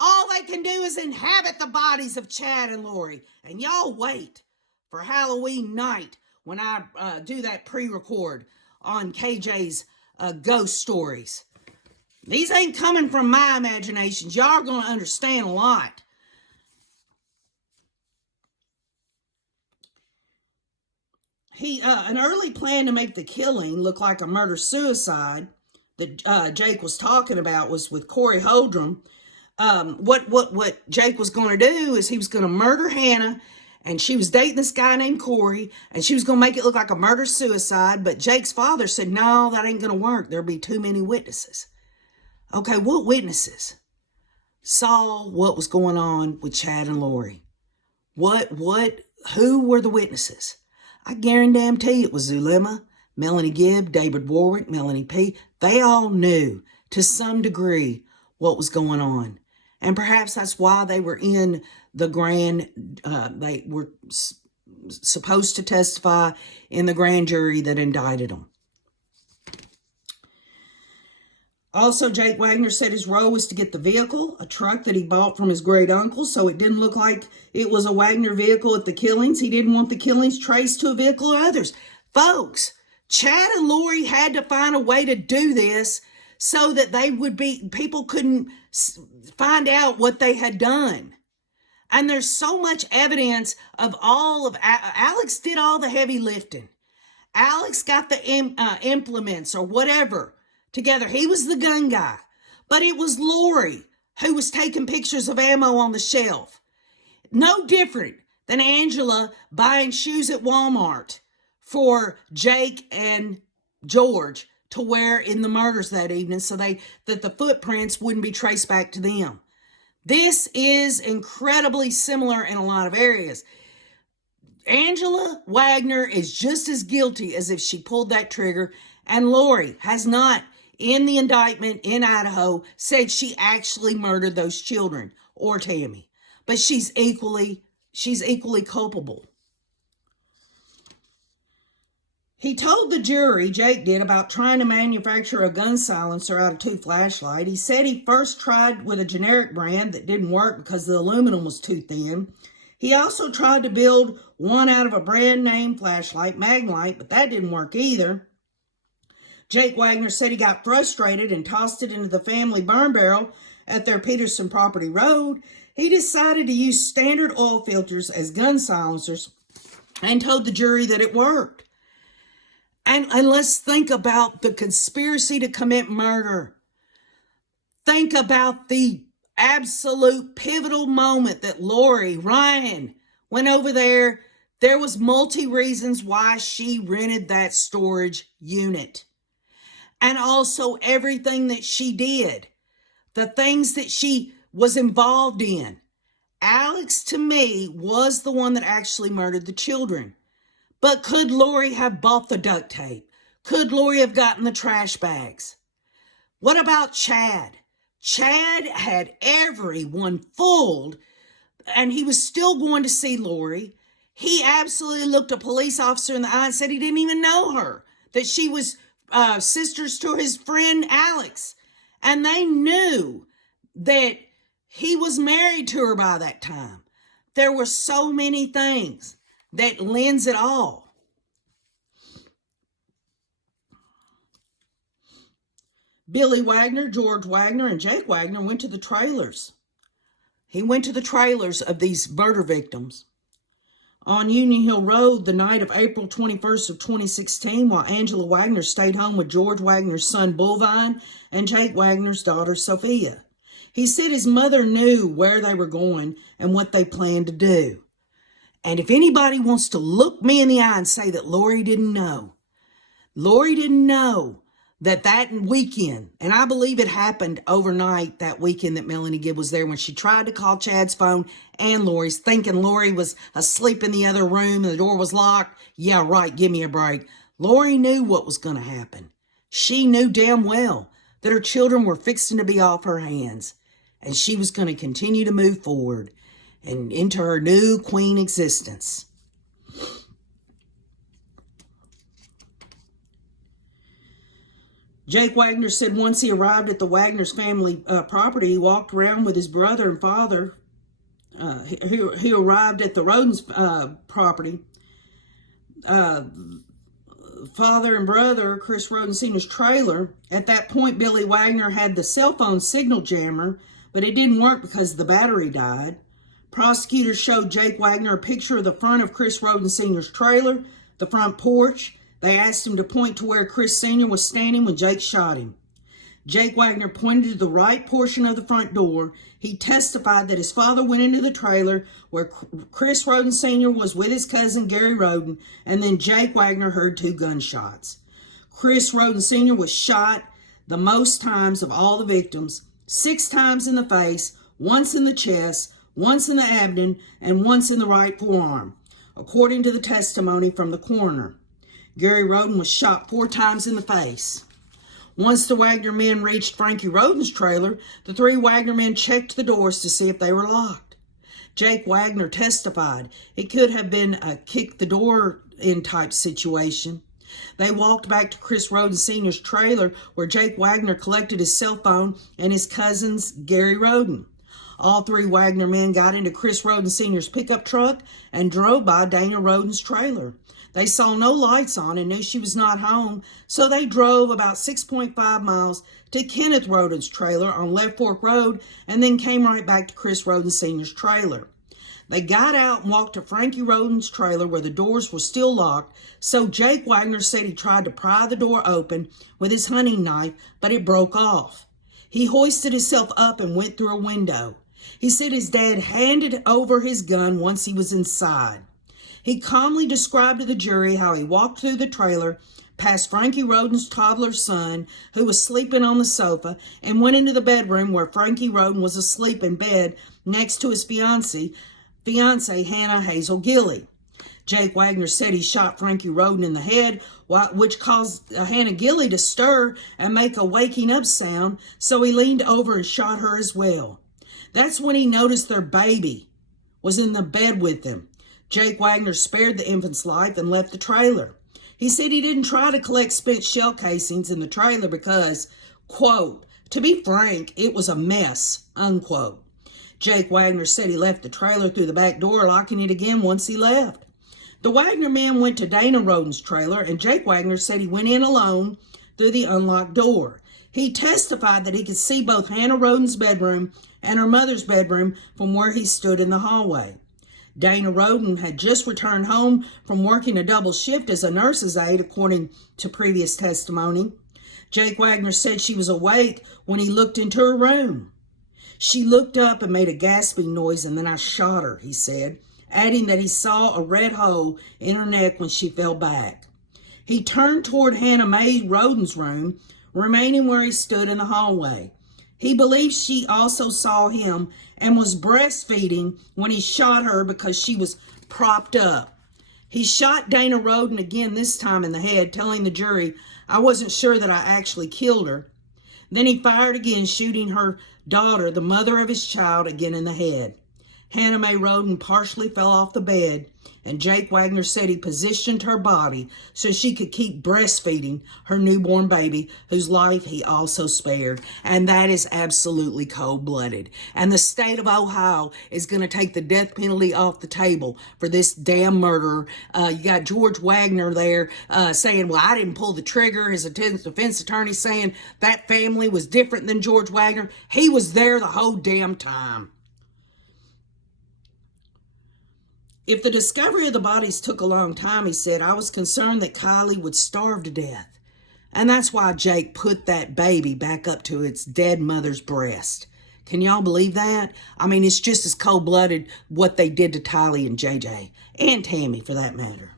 All they can do is inhabit the bodies of Chad and Lori. And y'all wait for Halloween night when I do that pre-record on KJ's ghost stories. These ain't coming from my imaginations. Y'all are going to understand a lot. An early plan to make the killing look like a murder-suicide that Jake was talking about was with Corey Holdrum. What Jake was going to do is he was going to murder Hannah, and she was dating this guy named Corey, and she was going to make it look like a murder-suicide, but Jake's father said, no, that ain't going to work. There'll be too many witnesses. Okay, what witnesses saw what was going on with Chad and Lori? Who were the witnesses? I guarantee it was Zulema, Melanie Gibb, David Warwick, Melanie P. They all knew to some degree what was going on. And perhaps that's why they were in the they were supposed to testify in the grand jury that indicted them. Also, Jake Wagner said his role was to get the vehicle, a truck that he bought from his great uncle, so it didn't look like it was a Wagner vehicle at the killings. He didn't want the killings traced to a vehicle or others. Folks, Chad and Lori had to find a way to do this so that people couldn't find out what they had done. And there's so much evidence of Alex did all the heavy lifting. Alex got the implements or whatever together. He was the gun guy. But it was Lori who was taking pictures of ammo on the shelf. No different than Angela buying shoes at Walmart for Jake and George to wear in the murders that evening so that the footprints wouldn't be traced back to them. This is incredibly similar in a lot of areas. Angela Wagner is just as guilty as if she pulled that trigger, and Lori has not, in the indictment in Idaho, said she actually murdered those children or Tammy. But she's equally culpable. He told the jury, Jake did, about trying to manufacture a gun silencer out of 2 flashlights. He said he first tried with a generic brand that didn't work because the aluminum was too thin. He also tried to build one out of a brand name flashlight, Magnite, but that didn't work either. Jake Wagner said he got frustrated and tossed it into the family burn barrel at their Peterson Property Road. He decided to use standard oil filters as gun silencers and told the jury that it worked. And let's think about the conspiracy to commit murder. Think about the absolute pivotal moment that Lori Ryan went over there. There was multi reasons why she rented that storage unit. And also everything that she did, the things that she was involved in. Alex, to me, was the one that actually murdered the children. But could Lori have bought the duct tape? Could Lori have gotten the trash bags? What about Chad? Chad had everyone fooled, and he was still going to see Lori. He absolutely looked a police officer in the eye and said he didn't even know her, that she was sisters to his friend Alex. And they knew that he was married to her by that time. There were so many things that lends it all. Billy Wagner, George Wagner, and Jake Wagner went to the trailers. He went to the trailers of these murder victims. On Union Hill Road, the night of April 21st of 2016, while Angela Wagner stayed home with George Wagner's son Bullvine and Jake Wagner's daughter Sophia. He said his mother knew where they were going and what they planned to do. And if anybody wants to look me in the eye and say that Lori didn't know that weekend, and I believe it happened overnight that weekend that Melanie Gibb was there when she tried to call Chad's phone and Lori's, thinking Lori was asleep in the other room and the door was locked. Yeah, right, give me a break. Lori knew what was going to happen. She knew damn well that her children were fixing to be off her hands, and she was going to continue to move forward and into her new queen existence. Jake Wagner said once he arrived at the Wagner's family property, he walked around with his brother and father. He arrived at the Roden's property. Father and brother, Chris Roden Sr.'s trailer. At that point, Billy Wagner had the cell phone signal jammer, but it didn't work because the battery died. Prosecutors showed Jake Wagner a picture of the front of Chris Roden Sr.'s trailer, the front porch. They asked him to point to where Chris Sr. was standing when Jake shot him. Jake Wagner pointed to the right portion of the front door. He testified that his father went into the trailer where Chris Roden Sr. was with his cousin Gary Roden, and then Jake Wagner heard 2 gunshots. Chris Roden Sr. was shot the most times of all the victims, 6 times in the face, once in the chest, once in the abdomen, and once in the right forearm, according to the testimony from the coroner. Gary Roden was shot 4 times in the face. Once the Wagner men reached Frankie Roden's trailer, the 3 Wagner men checked the doors to see if they were locked. Jake Wagner testified it could have been a kick-the-door-in type situation. They walked back to Chris Roden Sr.'s trailer where Jake Wagner collected his cell phone and his cousin's Gary Roden. All 3 Wagner men got into Chris Roden Sr.'s pickup truck and drove by Dana Roden's trailer. They saw no lights on and knew she was not home, so they drove about 6.5 miles to Kenneth Roden's trailer on Left Fork Road and then came right back to Chris Roden Sr.'s trailer. They got out and walked to Frankie Roden's trailer where the doors were still locked, so Jake Wagner said he tried to pry the door open with his hunting knife, but it broke off. He hoisted himself up and went through a window. He said his dad handed over his gun once he was inside. He calmly described to the jury how he walked through the trailer, past Frankie Roden's toddler son, who was sleeping on the sofa, and went into the bedroom where Frankie Roden was asleep in bed next to his fiancée, Hannah Hazel Gilley. Jake Wagner said he shot Frankie Roden in the head, which caused Hannah Gilley to stir and make a waking up sound, so he leaned over and shot her as well. That's when he noticed their baby was in the bed with them. Jake Wagner spared the infant's life and left the trailer. He said he didn't try to collect spent shell casings in the trailer because, quote, to be frank, it was a mess, unquote. Jake Wagner said he left the trailer through the back door, locking it again once he left. The Wagner man went to Dana Roden's trailer, and Jake Wagner said he went in alone through the unlocked door. He testified that he could see both Hannah Roden's bedroom and her mother's bedroom from where he stood in the hallway. Dana Roden had just returned home from working a double shift as a nurse's aide, according to previous testimony. Jake Wagner said she was awake when he looked into her room. She looked up and made a gasping noise, and then I shot her, he said, adding that he saw a red hole in her neck when she fell back. He turned toward Hannah Mae Roden's room, remaining where he stood in the hallway. He believes she also saw him and was breastfeeding when he shot her because she was propped up. He shot Dana Roden again, this time in the head, telling the jury, "I wasn't sure that I actually killed her." Then he fired again, shooting her daughter, the mother of his child, again in the head. Hannah Mae Roden partially fell off the bed, and Jake Wagner said he positioned her body so she could keep breastfeeding her newborn baby, whose life he also spared. And that is absolutely cold-blooded. And the state of Ohio is going to take the death penalty off the table for this damn murderer. You got George Wagner there saying, well, I didn't pull the trigger. His defense attorney saying that family was different than George Wagner. He was there the whole damn time. If the discovery of the bodies took a long time, he said, I was concerned that Kylie would starve to death. And that's why Jake put that baby back up to its dead mother's breast. Can y'all believe that? I mean, it's just as cold-blooded what they did to Tylee and JJ, and Tammy for that matter.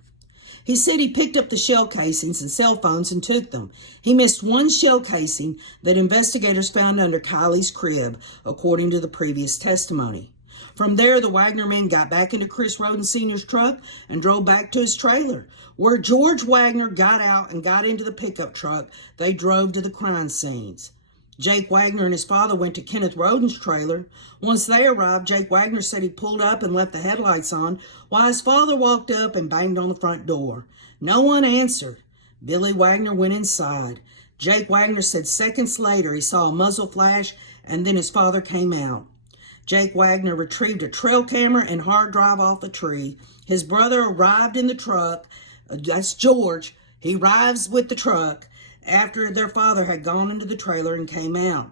He said he picked up the shell casings and cell phones and took them. He missed one shell casing that investigators found under Kylie's crib, according to the previous testimony. From there, the Wagner men got back into Chris Roden Sr.'s truck and drove back to his trailer. Where George Wagner got out and got into the pickup truck, they drove to the crime scenes. Jake Wagner and his father went to Kenneth Roden's trailer. Once they arrived, Jake Wagner said he pulled up and left the headlights on while his father walked up and banged on the front door. No one answered. Billy Wagner went inside. Jake Wagner said seconds later he saw a muzzle flash and then his father came out. Jake Wagner retrieved a trail camera and hard drive off a tree. His brother arrived in the truck. That's George. He arrives with the truck after their father had gone into the trailer and came out.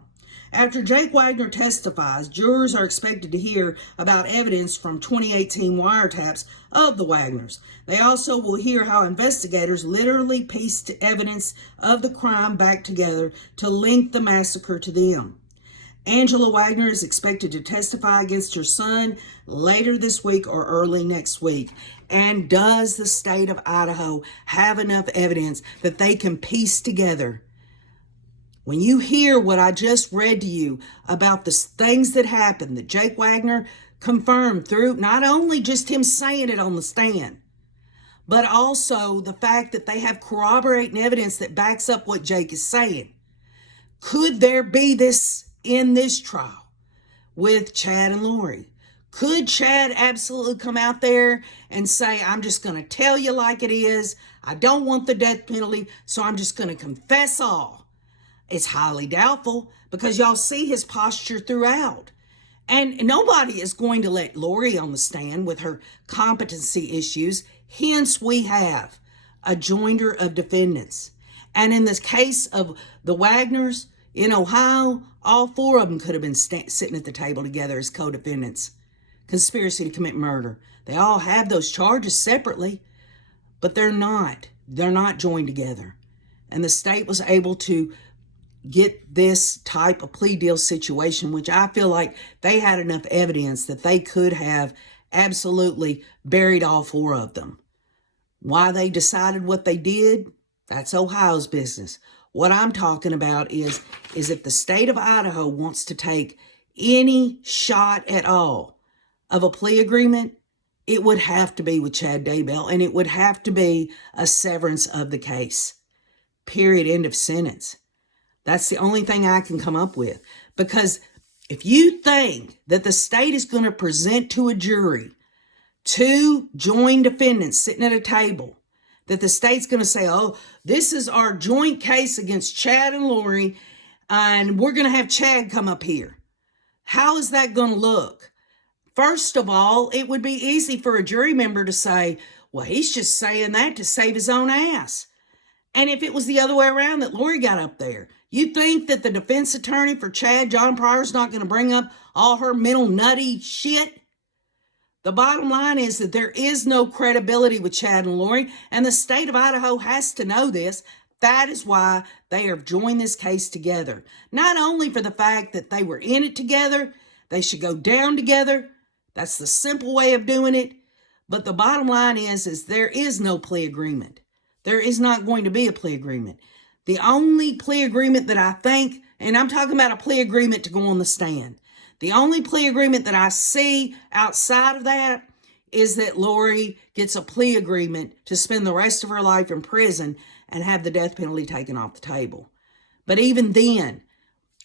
After Jake Wagner testifies, jurors are expected to hear about evidence from 2018 wiretaps of the Wagners. They also will hear how investigators literally pieced evidence of the crime back together to link the massacre to them. Angela Wagner is expected to testify against her son later this week or early next week. And does the state of Idaho have enough evidence that they can piece together? When you hear what I just read to you about the things that happened that Jake Wagner confirmed through not only just him saying it on the stand, but also the fact that they have corroborating evidence that backs up what Jake is saying. Could there be this in this trial with Chad and Lori? Could Chad absolutely come out there and say, I'm just going to tell you like it is. I don't want the death penalty, so I'm just going to confess all. It's highly doubtful because y'all see his posture throughout. And nobody is going to let Lori on the stand with her competency issues. Hence, we have a joinder of defendants. And in this case of the Wagners in Ohio, all four of them could have been sitting at the table together as co-defendants. Conspiracy to commit murder. They all have those charges separately, but they're not. They're not joined together. And the state was able to get this type of plea deal situation, which I feel like they had enough evidence that they could have absolutely buried all four of them. Why they decided what they did, that's Ohio's business. What I'm talking about is if the state of Idaho wants to take any shot at all of a plea agreement, it would have to be with Chad Daybell, and it would have to be a severance of the case. Period. End of sentence. That's the only thing I can come up with. Because if you think that the state is going to present to a jury two joint defendants sitting at a table, that the state's going to say, oh, this is our joint case against Chad and Lori, and we're going to have Chad come up here. How is that going to look? First of all, it would be easy for a jury member to say, well, he's just saying that to save his own ass. And if it was the other way around, that Lori got up there, you think that the defense attorney for Chad, John Pryor's not going to bring up all her mental nutty shit? The bottom line is that there is no credibility with Chad and Lori, and the state of Idaho has to know this. That is why they have joined this case together. Not only for the fact that they were in it together, they should go down together. That's the simple way of doing it. But the bottom line is there is no plea agreement. There is not going to be a plea agreement. The only plea agreement that I think, and I'm talking about a plea agreement to go on the stand. The only plea agreement that I see outside of that is that Lori gets a plea agreement to spend the rest of her life in prison and have the death penalty taken off the table. But even then,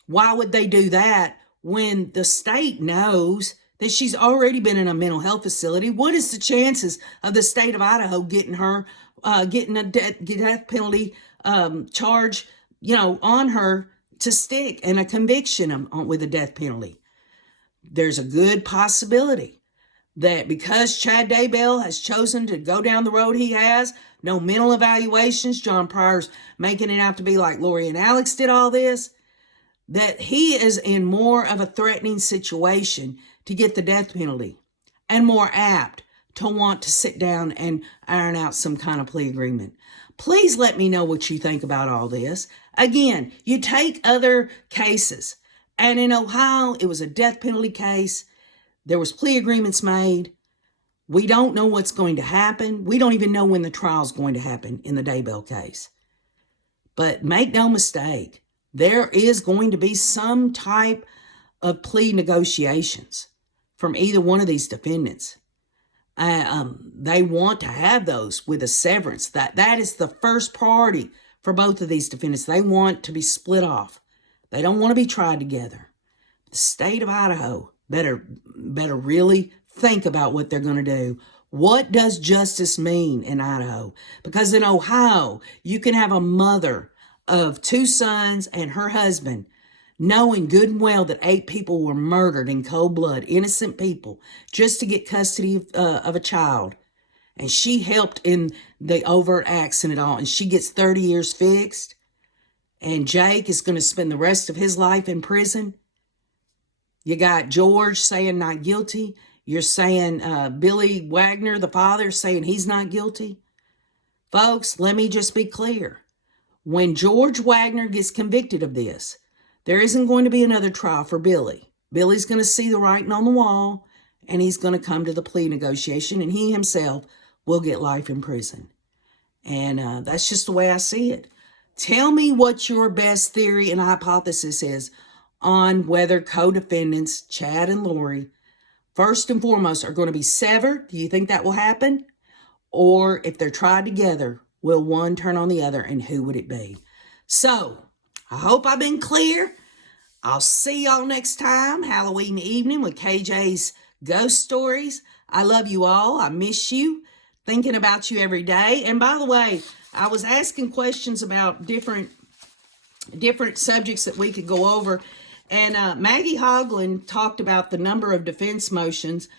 why would they do that when the state knows that she's already been in a mental health facility? What is the chances of the state of Idaho getting her, getting a death penalty charge, on her to stick, and a conviction with a death penalty? There's a good possibility that because Chad Daybell has chosen to go down the road he has, no mental evaluations, John Pryor's making it out to be like Lori and Alex did all this, that he is in more of a threatening situation to get the death penalty and more apt to want to sit down and iron out some kind of plea agreement. Please let me know what you think about all this. Again, you take other cases, and in Ohio, it was a death penalty case. There was plea agreements made. We don't know what's going to happen. We don't even know when the trial's going to happen in the Daybell case. But make no mistake, there is going to be some type of plea negotiations from either one of these defendants. They want to have those with a severance. That is the first priority for both of these defendants. They want to be split off. They don't want to be tried together. The state of Idaho better really think about what they're going to do. What does justice mean in Idaho? Because in Ohio, you can have a mother of 2 sons and her husband knowing good and well that 8 people were murdered in cold blood, innocent people, just to get custody of a child. And she helped in the overt acts and it all. And she gets 30 years fixed. And Jake is going to spend the rest of his life in prison. You got George saying not guilty. You're saying Billy Wagner, the father, saying he's not guilty. Folks, let me just be clear. When George Wagner gets convicted of this, there isn't going to be another trial for Billy. Billy's going to see the writing on the wall, and he's going to come to the plea negotiation, and he himself will get life in prison. And that's just the way I see it. Tell me what your best theory and hypothesis is on whether co-defendants, Chad and Lori, first and foremost, are going to be severed. Do you think that will happen? Or if they're tried together, will one turn on the other, and who would it be? So, I hope I've been clear. I'll see y'all next time, Halloween evening with KJ's Ghost Stories. I love you all. I miss you. Thinking about you every day. And by the way, I was asking questions about different subjects that we could go over. And Maggie Hoagland talked about the number of defense motions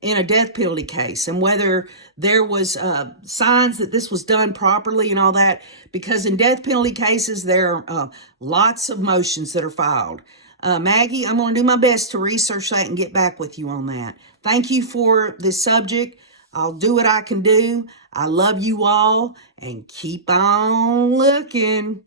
in a death penalty case and whether there was signs that this was done properly and all that. Because in death penalty cases, there are lots of motions that are filed. Maggie, I'm going to do my best to research that and get back with you on that. Thank you for this subject. I'll do what I can do. I love you all, and keep on looking.